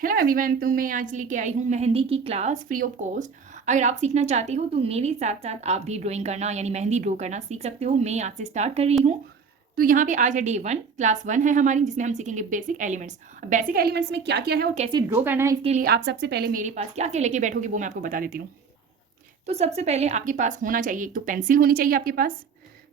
Hello everyone, तो मैं आज लेके आई हूँ मेहंदी की क्लास फ्री ऑफ कॉस्ट। अगर आप सीखना चाहते हो तो मेरे साथ साथ आप भी ड्राइंग करना यानी मेहंदी ड्रॉ करना सीख सकते हो। मैं आज से स्टार्ट कर रही हूँ। तो यहाँ पे आज है डे 1, क्लास 1 है हमारी, जिसमें हम सीखेंगे बेसिक एलिमेंट्स। बेसिक एलिमेंट्स में क्या क्या है और कैसे ड्रॉ करना है, इसके लिए आप सबसे पहले मेरे पास क्या क्या लेके बैठोगे वो मैं आपको बता देती हूँ। तो सबसे पहले आपके पास होना चाहिए, एक तो पेंसिल होनी चाहिए आपके पास।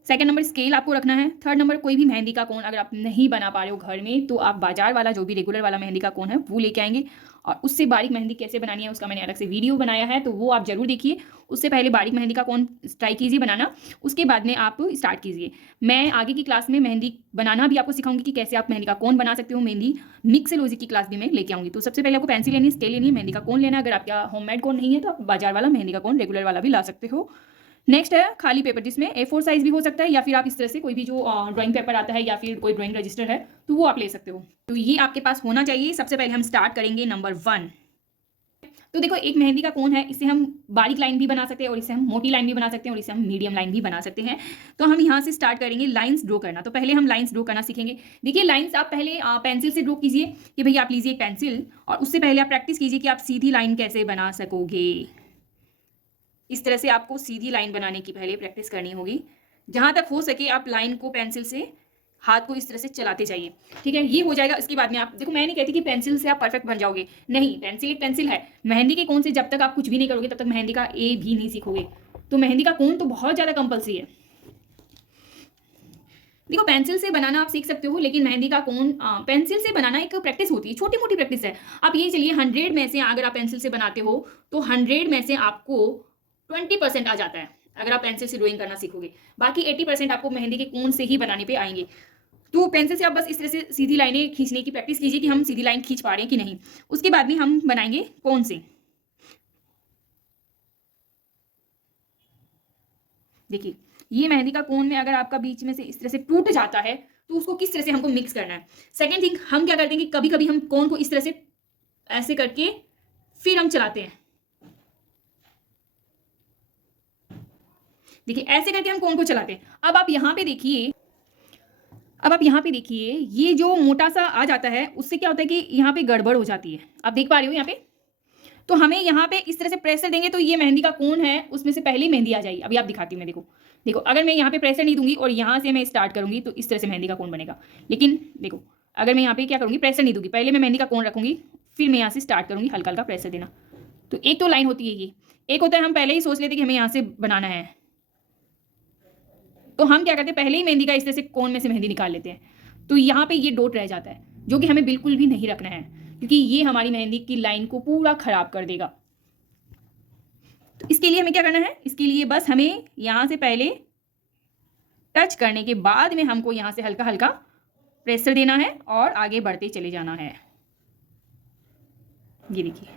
सेकंड नंबर स्केल आपको रखना है। थर्ड नंबर कोई भी मेहंदी का कोन अगर आप नहीं बना पा रहे हो घर में तो आप बाजार वाला जो भी रेगुलर वाला मेहंदी का कोन है वो लेके आएंगे। और उससे बारीक मेहंदी कैसे बनानी है उसका मैंने अलग से वीडियो बनाया है, तो वो आप जरूर देखिए। उससे पहले बारीक मेहंदी का कोन ट्राई कीजिए बनाना, उसके बाद में आप स्टार्ट कीजिए। मैं आगे की क्लास में मेहंदी बनाना भी आपको सिखाऊंगी कि कैसे आप मेहंदी का कोन बना सकते हो। मेहंदी मिक्सोलॉजी की क्लास भी मैं लेके आऊंगी। तो सबसे पहले आपको पेंसिल लेनी है, स्केल लेनी है, मेहंदी का कोन लेना है। अगर आपका होममेड कोन नहीं है तो आप बाजार वाला मेहंदी का कोन रेगुलर वाला भी ला सकते हो। नेक्स्ट है खाली पेपर, जिसमें A4 साइज भी हो सकता है या फिर आप इस तरह से कोई भी जो ड्राइंग पेपर आता है या फिर कोई ड्राइंग रजिस्टर है तो वो आप ले सकते हो। तो ये आपके पास होना चाहिए। सबसे पहले हम स्टार्ट करेंगे नंबर 1। तो देखो, एक मेहंदी का कोन है, इससे हम बारीक लाइन भी बना सकते हैं और इससे हम मोटी लाइन भी बना सकते हैं और इससे हम मीडियम लाइन भी बना सकते हैं। तो हम यहाँ से स्टार्ट करेंगे लाइंस ड्रॉ करना। तो पहले हम लाइंस ड्रॉ करना सीखेंगे। देखिए, लाइंस आप पहले पेंसिल से ड्रॉ कीजिए कि भैया आप लीजिए एक पेंसिल और उससे पहले आप प्रैक्टिस कीजिए कि आप सीधी लाइन कैसे बना सकोगे। इस तरह से आपको सीधी लाइन बनाने की पहले प्रैक्टिस करनी होगी। जहां तक हो सके आप लाइन को पेंसिल से हाथ को इस तरह से चलाते जाइए। ठीक है, ये हो जाएगा। इसके बाद में आप देखो, मैं नहीं कहती कि पेंसिल से आप परफेक्ट बन जाओगे, नहीं, पेंसिल एक पेंसिल है। मेहंदी के कोन से जब तक आप कुछ भी नहीं करोगे तब तक मेहंदी का ए भी नहीं सीखोगे। तो मेहंदी का कोन तो बहुत ज़्यादा कंपल्सरी है। देखो, पेंसिल से बनाना आप सीख सकते हो, लेकिन मेहंदी का कोन पेंसिल से बनाना एक प्रैक्टिस होती है, छोटी मोटी प्रैक्टिस है। आप ये चलिए 100 में से अगर आप पेंसिल से बनाते हो तो 100 में से आपको 20% आ जाता है अगर आप पेंसिल से ड्राइंग करना सीखोगे। बाकी 80% आपको मेहंदी के कोन से ही बनाने पे आएंगे। तो पेंसिल से आप बस इस तरह से सीधी लाइनें खींचने की प्रैक्टिस कीजिए कि हम सीधी लाइन खींच पा रहे हैं कि नहीं। उसके बाद में हम बनाएंगे कोन से। देखिए, ये मेहंदी का कोन में अगर आपका बीच में से इस तरह से टूट जाता है तो उसको किस तरह से हमको मिक्स करना है। सेकेंड थिंग, हम क्या करते हैं कि कभी कभी हम कोन को इस तरह से ऐसे करके फिर हम चलाते हैं। देखिए, ऐसे करके हम कोन को चलाते हैं। अब आप यहाँ पे देखिए, ये जो मोटा सा आ जाता है उससे क्या होता है कि यहाँ पे गड़बड़ हो जाती है। आप देख पा रहे हो यहाँ पे। तो हमें यहाँ पे इस तरह से प्रेशर देंगे तो ये मेहंदी का कोन है उसमें से पहले ही मेहंदी आ जाएगी। अभी आप दिखाती हूँ मैं। देखो देखो, अगर मैं यहाँ पे प्रेशर नहीं दूंगी और यहाँ से मैं स्टार्ट करूंगी तो इस तरह से मेहंदी का कोन बनेगा। लेकिन देखो, अगर मैं यहाँ पे क्या करूँगी, प्रेशर नहीं दूंगी, पहले मैं मेहंदी का कोन रखूंगी, फिर मैं यहाँ से स्टार्ट करूँगी हल्का हल्का प्रेशर देना। तो एक तो लाइन होती है ये। एक होता है हम पहले ही सोच लेते कि हमें यहाँ से बनाना है, तो हम क्या करते हैं, पहले ही मेहंदी का इस तरह से कोन में से मेहंदी निकाल लेते हैं। तो यहाँ पे ये डॉट रह जाता है जो कि हमें बिल्कुल भी नहीं रखना है, क्योंकि ये हमारी मेहंदी की लाइन को पूरा खराब कर देगा। तो इसके लिए हमें क्या करना है, इसके लिए बस हमें यहाँ से पहले टच करने के बाद में हमको यहाँ से हल्का हल्का प्रेशर देना है और आगे बढ़ते चले जाना है। ये देखिए,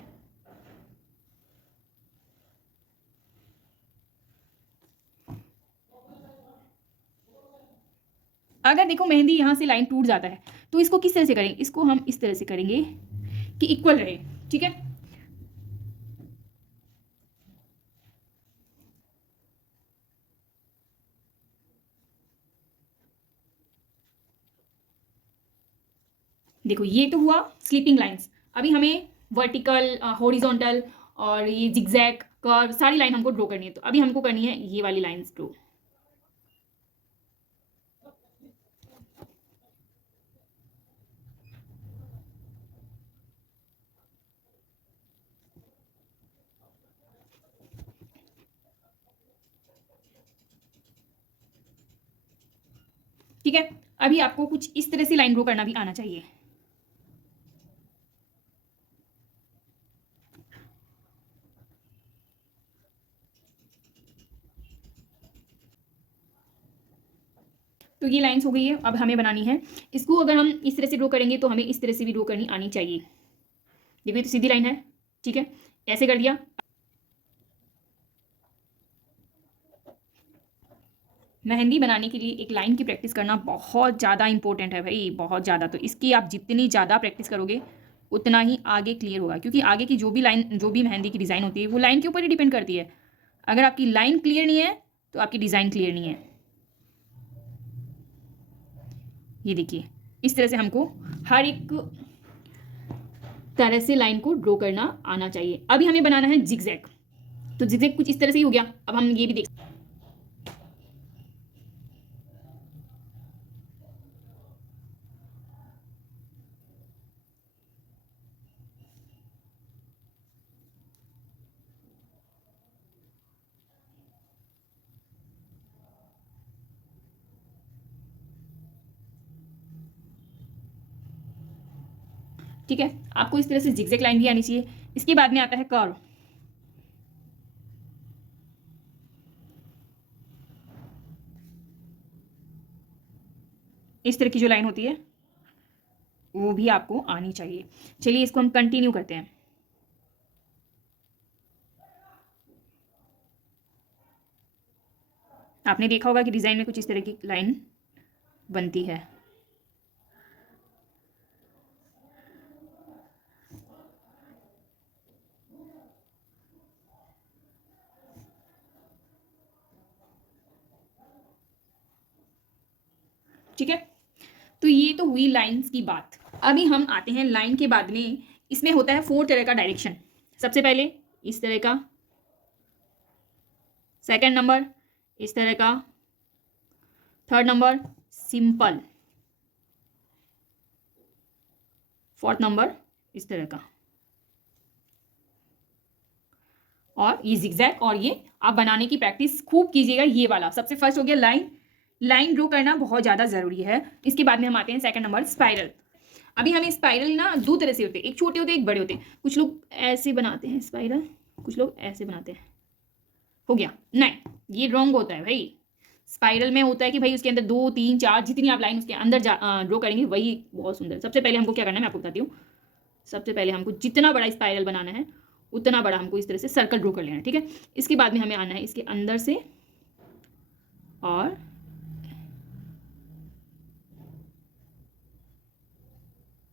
अगर देखो मेहंदी यहाँ से लाइन टूट जाता है तो इसको किस तरह से करेंगे, इसको हम इस तरह से करेंगे कि इक्वल रहे। ठीक है, देखो ये तो हुआ स्लीपिंग लाइंस। अभी हमें वर्टिकल, हॉरिजॉन्टल और ये जिगजैग कर्व सारी लाइन हमको ड्रॉ करनी है। तो अभी हमको करनी है ये वाली लाइंस ड्रॉ। ठीक है, अभी आपको कुछ इस तरह से लाइन ड्रॉ करना भी आना चाहिए। तो ये लाइंस हो गई है। अब हमें बनानी है इसको, अगर हम इस तरह से ड्रॉ करेंगे तो हमें इस तरह से भी ड्रॉ करनी आनी चाहिए। देखिए, तो सीधी लाइन है। ठीक है, ऐसे कर दिया। मेहंदी बनाने के लिए एक लाइन की प्रैक्टिस करना बहुत ज़्यादा इंपॉर्टेंट है भाई, बहुत ज़्यादा। तो इसकी आप जितनी ज़्यादा प्रैक्टिस करोगे उतना ही आगे क्लियर होगा, क्योंकि आगे की जो भी लाइन, जो भी मेहंदी की डिज़ाइन होती है वो लाइन के ऊपर ही डिपेंड करती है। अगर आपकी लाइन क्लियर नहीं है तो आपकी डिज़ाइन क्लियर नहीं है। ये देखिए, इस तरह से हमको हर एक तरह से लाइन को ड्रॉ करना आना चाहिए। अभी हमें बनाना है जिगजैग, तो जिगजैग कुछ इस तरह से ही हो गया। अब हम ये भी देख, ठीक है, आपको इस तरह से जिगजैग लाइन भी आनी चाहिए। इसके बाद में आता है कर्व। इस तरह की जो लाइन होती है वो भी आपको आनी चाहिए। चलिए इसको हम कंटिन्यू करते हैं। आपने देखा होगा कि डिज़ाइन में कुछ इस तरह की लाइन बनती है। ठीक है, तो ये तो हुई लाइंस की बात। अभी हम आते हैं लाइन के बाद में, इसमें होता है 4 तरह का डायरेक्शन। सबसे पहले इस तरह का, सेकंड नंबर इस तरह का, third number simple, fourth number इस तरह का, और ये जिगजैग। और ये आप बनाने की प्रैक्टिस खूब कीजिएगा। ये वाला सबसे फर्स्ट हो गया लाइन। लाइन ड्रॉ करना बहुत ज़्यादा ज़रूरी है। इसके बाद में हम आते हैं सेकंड नंबर स्पाइरल। अभी हमें स्पाइरल ना दो तरह से होते हैं, एक छोटे होते हैं एक बड़े होते हैं। कुछ लोग ऐसे बनाते हैं स्पाइरल, कुछ लोग ऐसे बनाते हैं। हो गया? नहीं, ये रॉन्ग होता है भाई। स्पाइरल में होता है कि भाई उसके अंदर 2 3 4 जितनी आप लाइन उसके अंदर ड्रॉ करेंगे वही बहुत सुंदर। सबसे पहले हमको क्या करना है मैं आपको बताती हूँ। सबसे पहले हमको जितना बड़ा स्पाइरल बनाना है उतना बड़ा हमको इस तरह से सर्कल ड्रॉ कर लेना है, ठीक है। इसके बाद में हमें आना है इसके अंदर से, और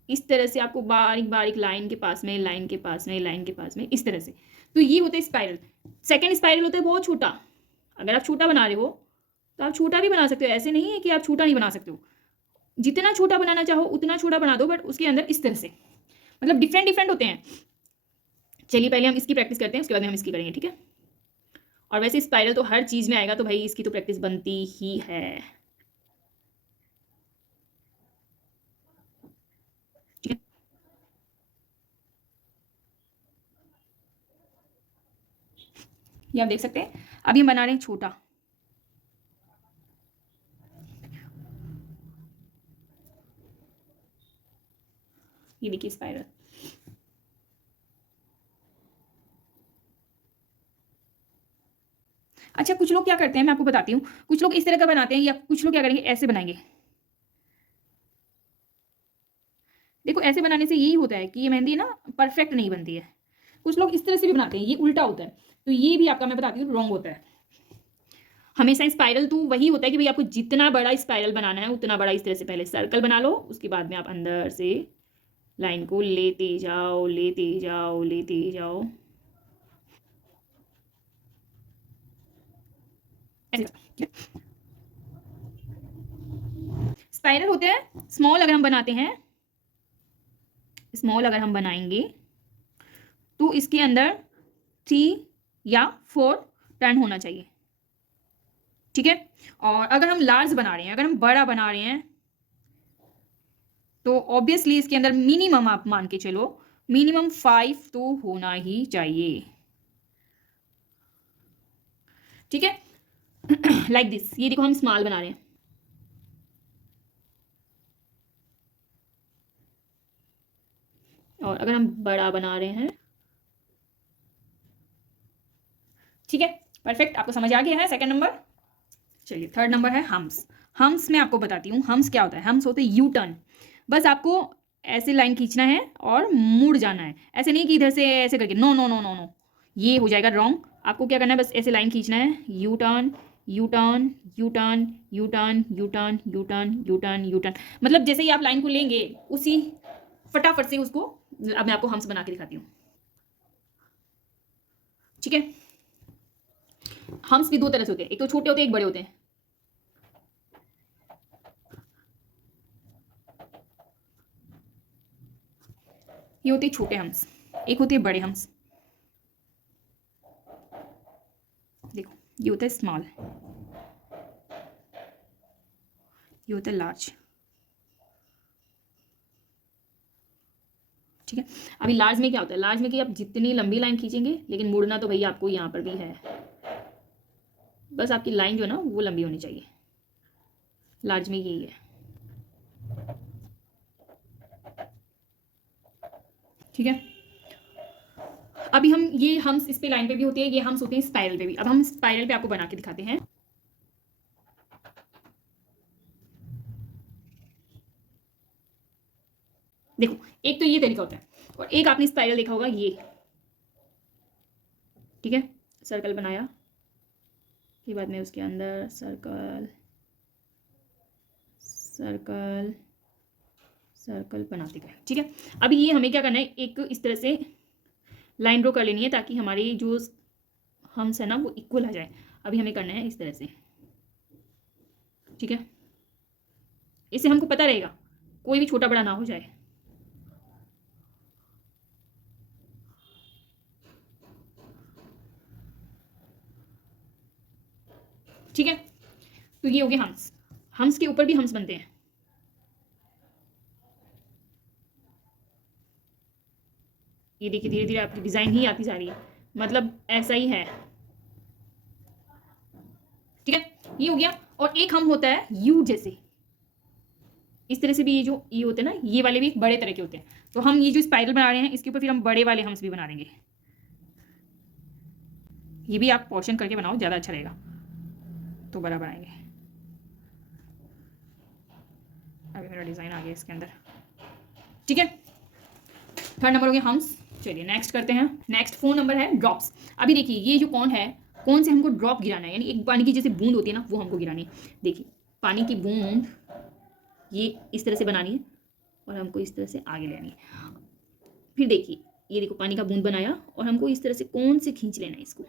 इस तरह से आपको बारीक बारीक लाइन के पास में, लाइन के पास में, लाइन के पास में, इस तरह से। तो ये होता है स्पाइरल। सेकेंड स्पाइरल होता है बहुत छोटा। अगर आप छोटा बना रहे हो तो आप छोटा भी बना सकते हो, ऐसे नहीं है कि आप छोटा नहीं बना सकते हो। जितना छोटा बनाना चाहो उतना छोटा बना दो, बट उसके अंदर इस तरह से, मतलब डिफरेंट डिफरेंट होते हैं। चलिए पहले हम इसकी प्रैक्टिस करते हैं, उसके बाद में हम इसकी करेंगे, ठीक है। और वैसे स्पाइरल तो हर चीज़ में आएगा, तो भाई इसकी तो प्रैक्टिस बनती ही है। ठीक है, ये आप देख सकते हैं। अभी हम बना रहे हैं छोटा। ये देखिए स्पाइरल। अच्छा, कुछ लोग क्या करते हैं मैं आपको बताती हूँ। कुछ लोग इस तरह का बनाते हैं, या कुछ लोग क्या करेंगे ऐसे बनाएंगे। देखो ऐसे बनाने से यही होता है कि ये मेहंदी ना परफेक्ट नहीं बनती है। कुछ लोग इस तरह से भी बनाते हैं, ये उल्टा होता है। तो ये भी आपका मैं बताती हूँ रॉन्ग होता है। हमेशा स्पाइरल तो वही होता है कि भाई आपको जितना बड़ा स्पाइरल बनाना है उतना बड़ा इस तरह से पहले सर्कल बना लो, उसके बाद में आप अंदर से लाइन को लेते जाओ, लेते जाओ, लेते जाओ, ऐसे। स्पाइरल होते हैं स्मॉल। अगर हम बनाते हैं स्मॉल, अगर हम बनाएंगे तो इसके अंदर 3 या 4 टर्न होना चाहिए, ठीक है। और अगर हम लार्ज बना रहे हैं, अगर हम बड़ा बना रहे हैं, तो ऑब्वियसली इसके अंदर मिनिमम आप मान के चलो, मिनिमम 5 तो होना ही चाहिए, ठीक है। लाइक दिस, ये देखो हम स्मॉल बना रहे हैं, और अगर हम बड़ा बना रहे हैं, ठीक है। परफेक्ट, आपको समझ आ गया है सेकंड नंबर। चलिए थर्ड नंबर है हम्स। हम्स में आपको बताती हूँ हम्स क्या होता है। हम्स होते हैं यू टर्न। बस आपको ऐसे लाइन खींचना है और मुड़ जाना है, ऐसे नहीं कि इधर से ऐसे करके, no no no no no, ये हो जाएगा रॉन्ग। आपको क्या करना है, बस ऐसे लाइन खींचना है, U turn, U turn, U turn, U turn, U turn, U turn, U turn, U turn. मतलब जैसे ही आप लाइन को लेंगे उसी फटाफट से उसको, अब मैं आपको हम्स बना के दिखाती हूँ, ठीक है। हम्स भी दो तरह से होते हैं, एक तो छोटे होते हैं एक बड़े होते हैं। ये होते हैं छोटे हम्स, एक होते हैं बड़े हम्स। देखो ये होता है स्मॉल, ये होता है लार्ज। ठीक है, अभी लार्ज में क्या होता है, लार्ज में कि आप जितनी लंबी लाइन खींचेंगे, लेकिन मुड़ना तो भैया आपको यहाँ पर भी है, बस आपकी लाइन जो है ना वो लंबी होनी चाहिए। लार्ज में यही है। ठीक है, अभी हम ये हम्स इस पे लाइन पे भी होते हैं, ये हम्स होते हैं स्पाइरल पे भी। अब हम स्पाइरल पे आपको बना के दिखाते हैं। देखो एक तो ये तरीका होता है, और एक आपने स्पाइरल देखा होगा ये। ठीक है, सर्कल बनाया के बाद में उसके अंदर सर्कल सर्कल सर्कल बनाते गए। ठीक है, अभी ये हमें क्या करना है, एक इस तरह से लाइन ड्रॉ कर लेनी है ताकि हमारी जो हम्स है ना वो इक्वल आ जाए। अभी हमें करना है इस तरह से। ठीक है, इससे हमको पता रहेगा कोई भी छोटा बड़ा ना हो जाए। ठीक है, तो ये हो गए हम्स। हम्स के ऊपर भी हम्स बनते हैं। ये देखिए धीरे धीरे आपकी डिजाइन ही आती जा रही है, मतलब ऐसा ही है। ठीक है, ये हो गया। और एक हम होता है यू जैसे, इस तरह से भी ये जो ये होते हैं ना, ये वाले भी एक बड़े तरह के होते हैं। तो हम ये जो स्पाइरल बना रहे हैं इसके ऊपर फिर हम बड़े वाले हम्स भी बना देंगे। ये भी आप पोर्शन करके बनाओ, ज़्यादा अच्छा रहेगा, तो बड़ा बनाएंगे। अभी मेरा डिज़ाइन आ गया इसके अंदर। ठीक है, थर्ड नंबर हो गया हम्स। चलिए नेक्स्ट करते हैं। नेक्स्ट 4 नंबर है ड्रॉप्स। अभी देखिए ये जो कौन है, कौन से हमको ड्रॉप गिराना है, यानी एक पानी की जैसे बूंद होती है ना वो हमको गिरानी है। देखिए पानी की बूंद ये इस तरह से बनानी है और हमको इस तरह से आगे लेनी है। फिर देखिए ये देखो पानी का बूंद बनाया और हमको इस तरह से कौन से खींच लेना है इसको,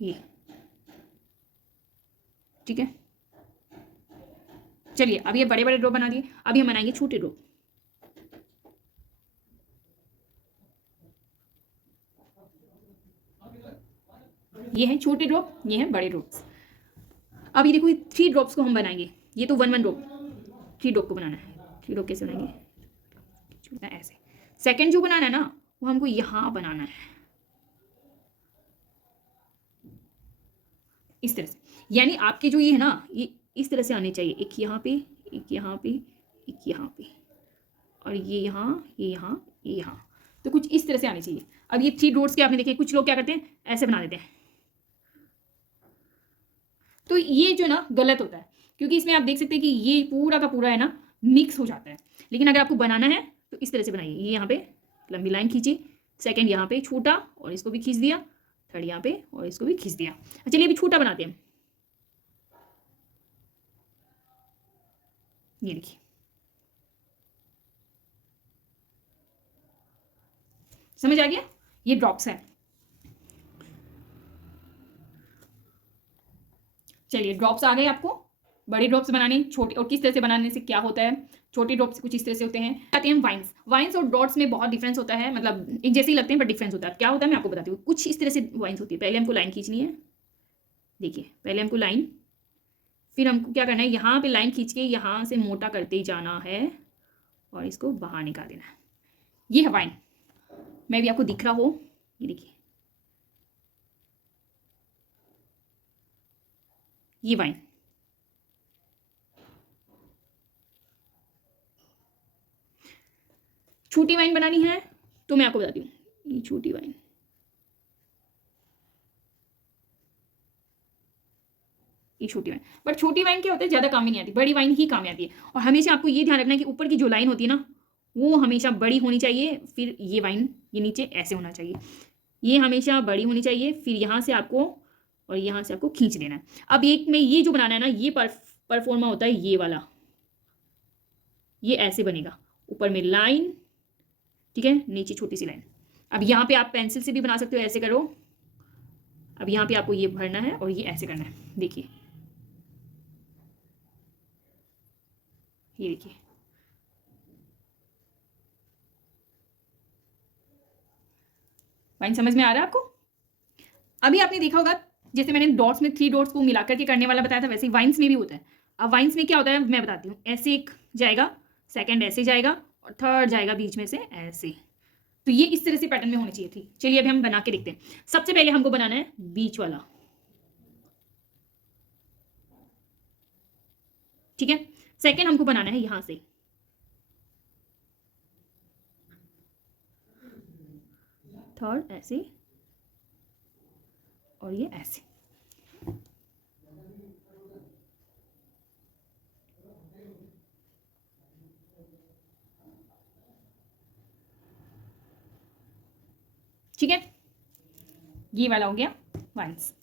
ये। ठीक है, चलिए अब ये बड़े बड़े ड्रॉप बना दिए, अभी हम बनाएंगे छोटे ड्रॉप। ये हैं छोटे ड्रॉप, ये हैं बड़े ड्रॉप्स। अभी देखो 3 ड्रॉप्स को हम बनाएंगे। ये तो 1 1 ड्रॉप, 3 ड्रॉप को बनाना है। 3 ड्रॉप कैसे बनाएंगे, ऐसे। सेकंड जो बनाना है ना वो हमको यहाँ बनाना है, इस तरह से। यानी आपके जो ये है ना ये इस तरह से आने चाहिए, एक यहाँ पे, एक यहाँ पे, एक यहाँ पे, और ये यहाँ, ये यहाँ, ये यहाँ। तो कुछ इस तरह से आने चाहिए। अब ये 3 डॉट्स के आपने देखे, कुछ लोग क्या करते हैं ऐसे बना देते हैं, तो ये जो ना गलत होता है, क्योंकि इसमें आप देख सकते हैं कि ये पूरा का पूरा है ना मिक्स हो जाता है। लेकिन अगर आपको बनाना है तो इस तरह से बनाइए। ये यहाँ पे लंबी लाइन खींची, सेकंड यहाँ पे छोटा और इसको भी खींच दिया, थर्ड यहाँ पे और इसको भी खींच दिया। चलिए अभी छोटा बनाते हैं। ये देखिए, समझ आ गया, ये ड्रॉप्स है। चलिए ड्रॉप्स आ गए आपको। बड़े ड्रॉप्स बनाने, छोटे, और किस तरह से बनाने से क्या होता है, छोटे ड्रॉप्स कुछ इस तरह से होते हैं। आते हैं वाइन्स। वाइन्स और डॉट्स में बहुत डिफरेंस होता है, मतलब एक जैसे ही लगते हैं बट डिफरेंस होता है। क्या होता है मैं आपको बताती हूँ। कुछ इस तरह से वाइन्स होती है, पहले हमको लाइन खींचनी है। देखिए पहले हमको लाइन, फिर हमको क्या करना है, यहाँ पे लाइन खींच के यहाँ से मोटा करते ही जाना है और इसको बाहर निकाल देना है। ये है वाइन, मैं भी आपको दिख रहा हो, ये देखिए ये वाइन। छोटी वाइन बनानी है तो मैं आपको बताती हूँ, ये छोटी वाइन, ये छोटी वाइन। बट छोटी वाइन क्या होता है, ज़्यादा काम ही नहीं आती, बड़ी वाइन ही काम आती है। और हमेशा आपको ये ध्यान रखना है कि ऊपर की जो लाइन होती है ना वो हमेशा बड़ी होनी चाहिए, फिर ये वाइन ये नीचे ऐसे होना चाहिए, ये हमेशा बड़ी होनी चाहिए, फिर यहाँ से आपको और यहाँ से आपको खींच देना है। अब एक में ये जो बनाना है ना, ये परफॉर्मा होता है ये वाला, ये ऐसे बनेगा, ऊपर में लाइन, ठीक है, नीचे छोटी सी लाइन। अब यहाँ पे आप पेंसिल से भी बना सकते हो, ऐसे करो। अब यहाँ पे आपको ये भरना है और ये ऐसे करना है, देखिए ये देखिए, वाइन समझ में आ रहा है आपको? अभी आपने देखा होगा जैसे मैंने डॉट्स में 3 डॉट्स को मिलाकर के करने वाला बताया था, वैसे ही वाइन्स में भी होता है। अब वाइन्स में क्या होता है मैं बताती हूँ। ऐसे एक जाएगा, सेकंड ऐसे जाएगा और थर्ड जाएगा बीच में से ऐसे। तो ये इस तरह से पैटर्न में होनी चाहिए थी। चलिए अभी हम बना के देखते हैं। सबसे पहले हमको बनाना है बीच वाला, ठीक है। सेकंड हमको बनाना है यहां से, थर्ड ऐसे और ये ऐसे। ठीक है, ये वाला हो गया वाइन्स।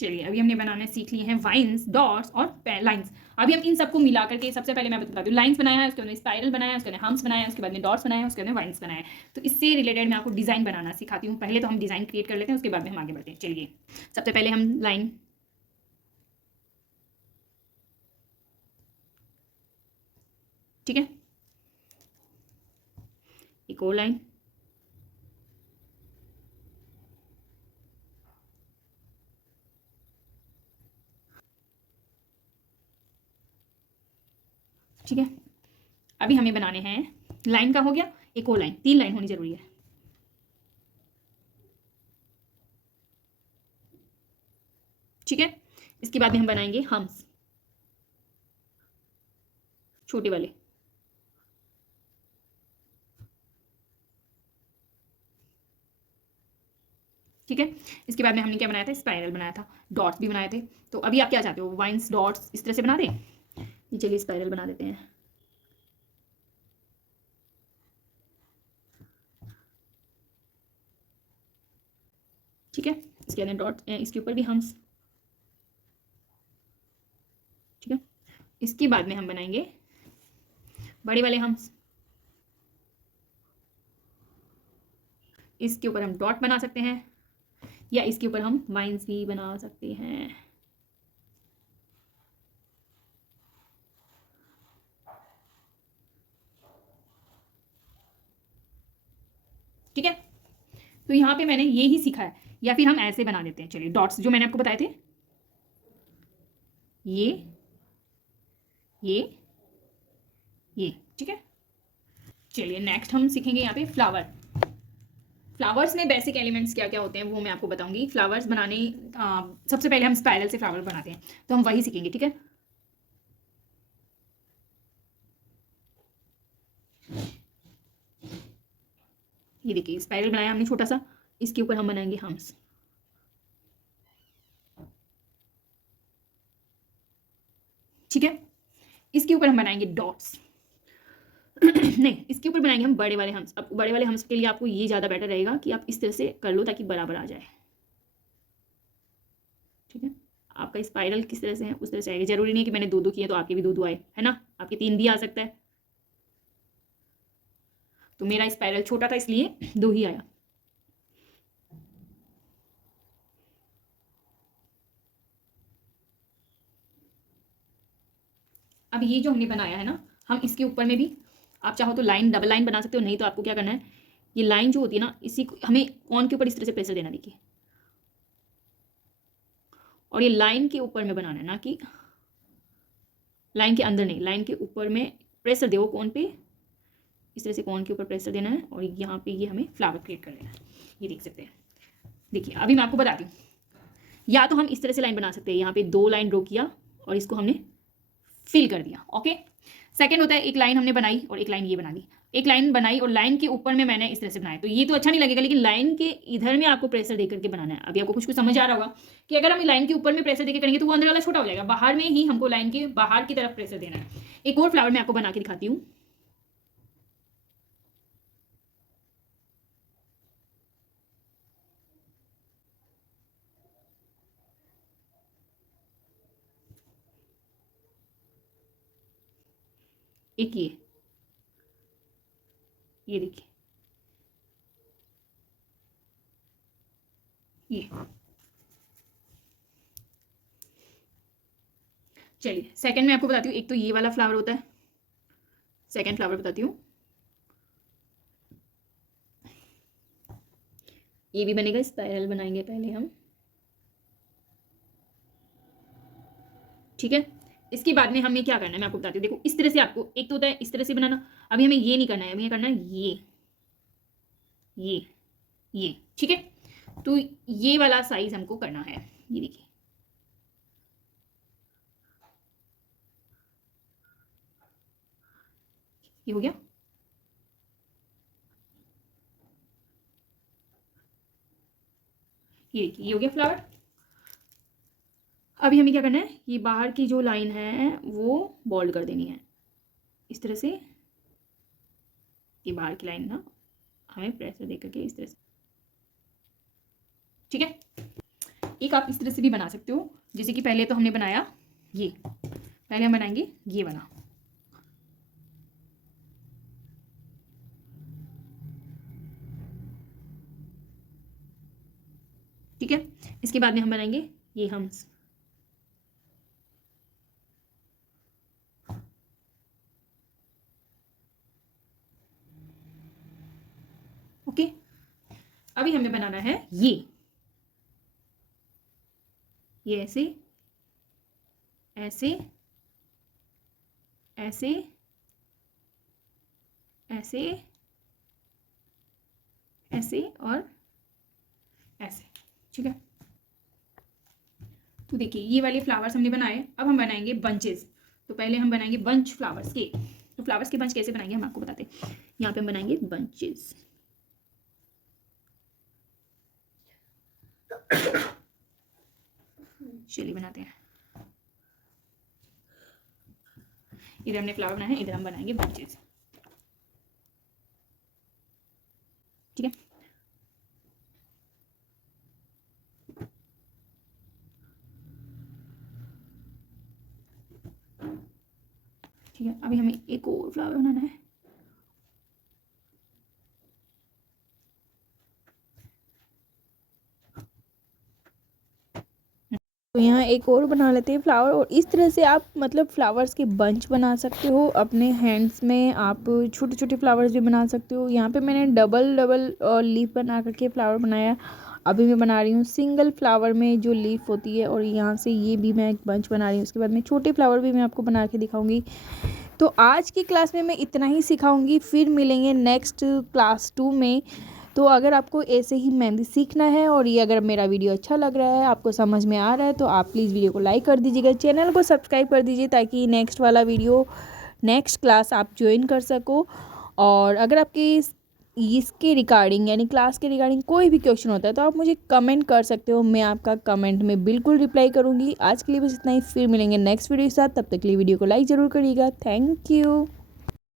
चलिए अभी हमने बनाने सीख लिए हैं वाइन्स, डॉट्स और लाइंस। अभी हम इन सबको मिला करके, सबसे पहले मैं बता दूँ, लाइंस बनाया है, उसके बाद स्पाइरल बनाया है, उसके बाद हम्स बनाया है, उसके बाद में डॉट्स बनाया है, उसके बाद में वाइन्स बनाया है। तो इससे रिलेटेड मैं आपको डिज़ाइन बनाना सिखाती हूँ। पहले तो हम डिज़ाइन क्रिएट कर लेते हैं, उसके बाद में हम आगे बढ़ते हैं। चलिए सबसे पहले हम लाइन, ठीक है, एक और लाइन, ठीक है। अभी हमें बनाने हैं, लाइन का हो गया, एक और लाइन, 3 लाइन होनी जरूरी है, ठीक है। इसके बाद में हम बनाएंगे हम्स, छोटे वाले, ठीक है। इसके बाद में हमने क्या बनाया था, स्पाइरल बनाया था, डॉट्स भी बनाए थे। तो अभी आप क्या चाहते हो, वाइन्स डॉट्स इस तरह से बना दें? ये चलिए स्पाइरल बना देते हैं, ठीक है। इसके बाद डॉट, इसके ऊपर भी हम्स, ठीक है। इसके बाद में हम बनाएंगे बड़े वाले हम्स, इसके ऊपर हम डॉट बना सकते हैं या इसके ऊपर हम वाइन्स भी बना सकते हैं, ठीक है। तो यहाँ पे मैंने ये ही सीखा है, या फिर हम ऐसे बना देते हैं। चलिए डॉट्स जो मैंने आपको बताए थे, ये ये ये, ठीक है। चलिए नेक्स्ट हम सीखेंगे यहाँ पे फ्लावर। फ्लावर्स में बेसिक एलिमेंट्स क्या क्या होते हैं वो मैं आपको बताऊंगी। फ्लावर्स बनाने सबसे पहले हम स्पाइरल से फ्लावर बनाते हैं, तो हम वही सीखेंगे, ठीक है। ये देखिए स्पाइरल बनाया हमने छोटा सा, इसके ऊपर हम बनाएंगे हम्स, ठीक है। इसके ऊपर हम बनाएंगे डॉट्स नहीं, इसके ऊपर बनाएंगे हम बड़े वाले हम्स। अब बड़े वाले हम्स के लिए आपको ये ज़्यादा बेटर रहेगा कि आप इस तरह से कर लो ताकि बराबर आ जाए, ठीक है। आपका स्पाइरल किस तरह से है उस तरह से आएगा, जरूरी नहीं है कि मैंने 2-2 किए तो आपके भी 2-2 आए, है ना, आपके 3 भी आ सकता है। तो मेरा स्पाइरल छोटा था इसलिए 2 ही आया। अब ये जो हमने बनाया है ना, हम इसके ऊपर में भी आप चाहो तो लाइन, डबल लाइन बना सकते हो, नहीं तो आपको क्या करना है, ये लाइन जो होती है ना, इसी को हमें कॉन के ऊपर इस तरह से प्रेशर देना, देखिए। और ये लाइन के ऊपर में बनाना है, ना कि लाइन के अंदर नहीं, लाइन के ऊपर में प्रेशर दो कॉन पे, इस तरह से कॉन के ऊपर प्रेशर देना है और यहाँ पे ये हमें फ्लावर क्रिएट कर देना है। ये देख सकते हैं, देखिए अभी मैं आपको बताती हूँ। या तो हम इस तरह से लाइन बना सकते हैं, यहाँ पे 2 लाइन ड्रॉ किया और इसको हमने फिल कर दिया, ओके। सेकंड होता है, एक लाइन हमने बनाई और एक लाइन ये बना दी, एक लाइन बनाई और लाइन के ऊपर में मैंने इस तरह से बनाया, तो ये तो अच्छा नहीं लगेगा, लेकिन लाइन के इधर में आपको प्रेशर देकर के बनाना है। अभी आपको कुछ कुछ समझ आ रहा होगा कि अगर हम लाइन के ऊपर में प्रेशर देकर करेंगे तो वो अंदर वाला छोटा हो जाएगा, बाहर में ही हमको लाइन के बाहर की तरफ प्रेशर देना है। एक और फ्लावर मैं आपको बना के दिखाती हूँ, एक ये देखिए, ये चलिए सेकंड में आपको बताती हूँ। एक तो ये वाला फ्लावर होता है, सेकंड फ्लावर बताती हूँ। ये भी बनेगा, स्पाइरल बनाएंगे पहले हम, ठीक है। इसके बाद में हमें क्या करना है मैं आपको बताती हूँ। देखो इस तरह से आपको, एक तो होता है इस तरह से बनाना, अभी हमें ये नहीं करना है, हमें करना है ये ये, ठीक है। तो ये वाला साइज हमको करना है, ये देखिए, ये हो गया। ये देखिए, ये हो गया फ्लावर। अभी हमें क्या करना है, ये बाहर की जो लाइन है वो बोल्ड कर देनी है इस तरह से। ये बाहर की लाइन ना हमें प्रेशर दे करके इस तरह से, ठीक है। एक आप इस तरह से भी बना सकते हो, जैसे कि पहले तो हमने बनाया ये, पहले हम बनाएंगे ये बना, ठीक है। इसके बाद में हम बनाएंगे ये हम्स, ओके। अभी हमें बनाना है ये ऐसे ऐसे ऐसे ऐसे ऐसे और ऐसे, ठीक है। तो देखिए ये वाले फ्लावर्स हमने बनाए, अब हम बनाएंगे बंचेस। तो पहले हम बनाएंगे बंच फ्लावर्स के। तो फ्लावर्स के बंच कैसे बनाएंगे हम आपको बताते हैं। यहाँ पे हम बनाएंगे बंचेस, चलिए बनाते हैं। इधर हमने फ्लावर बनाया है, इधर हम बनाएंगे बंचेस, ठीक है। ठीक है, अभी हमें एक और फ्लावर बनाना है। तो यहाँ एक और बना लेते हैं फ्लावर, और इस तरह से आप मतलब फ्लावर्स के बंच बना सकते हो अपने हैंड्स में। आप छोटे छोटे फ्लावर्स भी बना सकते हो। यहाँ पे मैंने डबल लीफ बना करके फ्लावर बनाया। अभी मैं बना रही हूँ सिंगल फ्लावर में जो लीफ होती है, और यहाँ से ये भी मैं एक बंच बना रही हूँ। उसके बाद में छोटे फ्लावर भी मैं आपको बना के दिखाऊंगी। तो आज की क्लास में मैं इतना ही सिखाऊंगी, फिर मिलेंगे नेक्स्ट क्लास 2 में। तो अगर आपको ऐसे ही मेहंदी सीखना है, और ये अगर मेरा वीडियो अच्छा लग रहा है, आपको समझ में आ रहा है, तो आप प्लीज़ वीडियो को लाइक कर दीजिएगा, चैनल को सब्सक्राइब कर दीजिए, ताकि नेक्स्ट वाला वीडियो, नेक्स्ट क्लास आप ज्वाइन कर सको। और अगर आपके इसके रिगार्डिंग यानी क्लास के रिगार्डिंग कोई भी क्वेश्चन होता है, तो आप मुझे कमेंट कर सकते हो, मैं आपका कमेंट में बिल्कुल रिप्लाई करूँगी। आज के लिए बस इतना ही, फिर मिलेंगे नेक्स्ट वीडियो के साथ। तब तक के लिए वीडियो को लाइक ज़रूर करिएगा। Thank you.